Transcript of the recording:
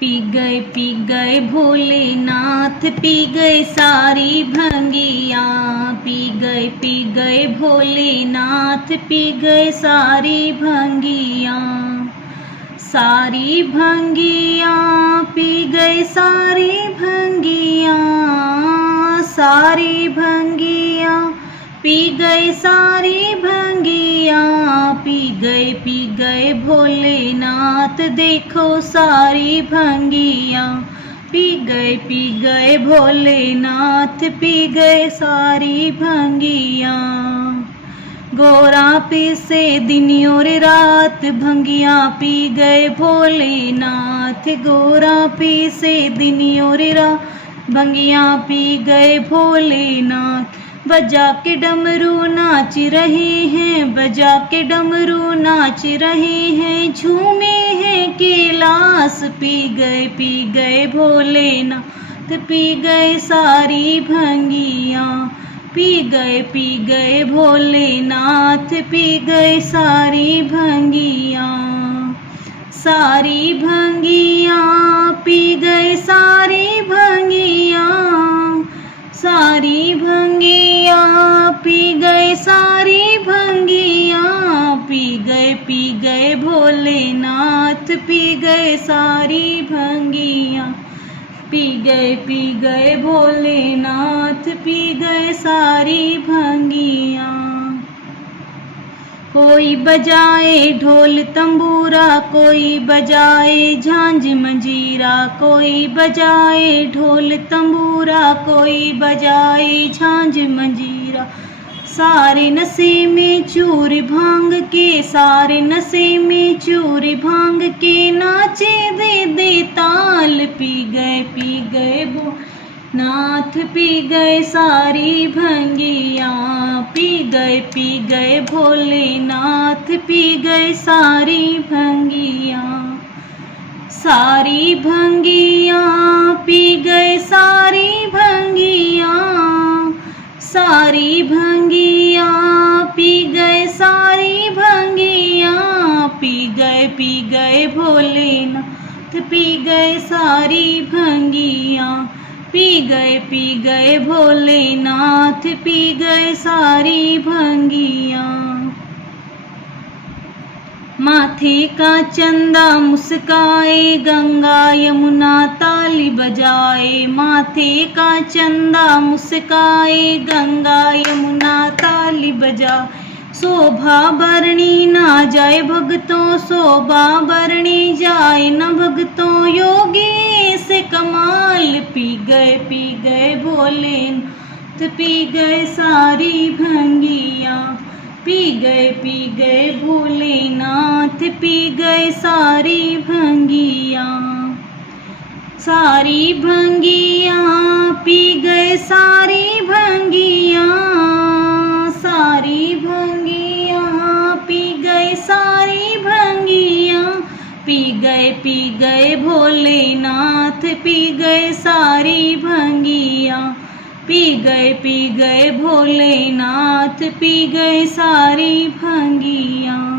P गए Bholenath, P गए सारी भंगिया। पी गए भोलेनाथ, पी गए सारी भंगिया। सारी भंगिया पी गए सारी भंगिया। सारी भंगिया पी गए सारी भंगिया। पी गए भोलेनाथ, देखो सारी भंगिया। पी गए भोलेनाथ, पी गए सारी भंगिया। गोरा पी से दिन और रात, भंगिया पी गए भोलेनाथ। गोरा पी से दिन और रात, भंगिया पी गए भोलेनाथ। बजा के डमरू नाच रहे हैं, बजा के डमरू नाच रहे हैं, झूमे हैं कैलाश। पी गए भोलेनाथ, पी गए सारी भंगिया। पी गए भोलेनाथ, पी गए सारी भंगिया। सारी भंगिया पी गए सारी भंगिया। सारी भंगिया पी गए सारी भंगिया। पी गए भोलेनाथ, पी गए सारी भंगिया। पी गए भोलेनाथ, पी गए सारी भंगिया। कोई बजाए ढोल तंबूरा, कोई बजाए झांझ मंजीरा। कोई बजाए ढोल तंबूरा, कोई बजाए झांझ मंजीरा। सारे नशे में चूर भांग के, सारे नशे में चूर भांग के, नाचे दे ताल। पी गए भोलेनाथ, पी गए सारी भंगिया। पी गए भोलेनाथ, पी गए सारी भंगिया। सारी भंगिया पी गए सारी भंगिया। सारी भंगिया पी गए सारी भंगिया। पी गए भोलेनाथ, पी गए सारी भंगिया। पी गए भोलेनाथ, पी गए सारी भंगिया। माथे का चंदा मुस्काए, गंगा यमुना ताली बजाए। माथे का चंदा मुस्काए, गंगा यमुना ताली बजाए। शोभा बरनी ना जाए भगतों, शोभा बरनी जाए न भगतों, योगी से कमाल। पी गए भोलेनाथ, पी गए सारी भंगिया। पी गए भोलेनाथ, पी गए सारी भंगिया। सारी भंगिया पी गए सारी भंगिया। सारी भंगिया पी गए सारी भंगिया। पी गए भोलेनाथ, पी गए सारी भंगिया। पी गए भोलेनाथ, पी गए सारी भंगिया।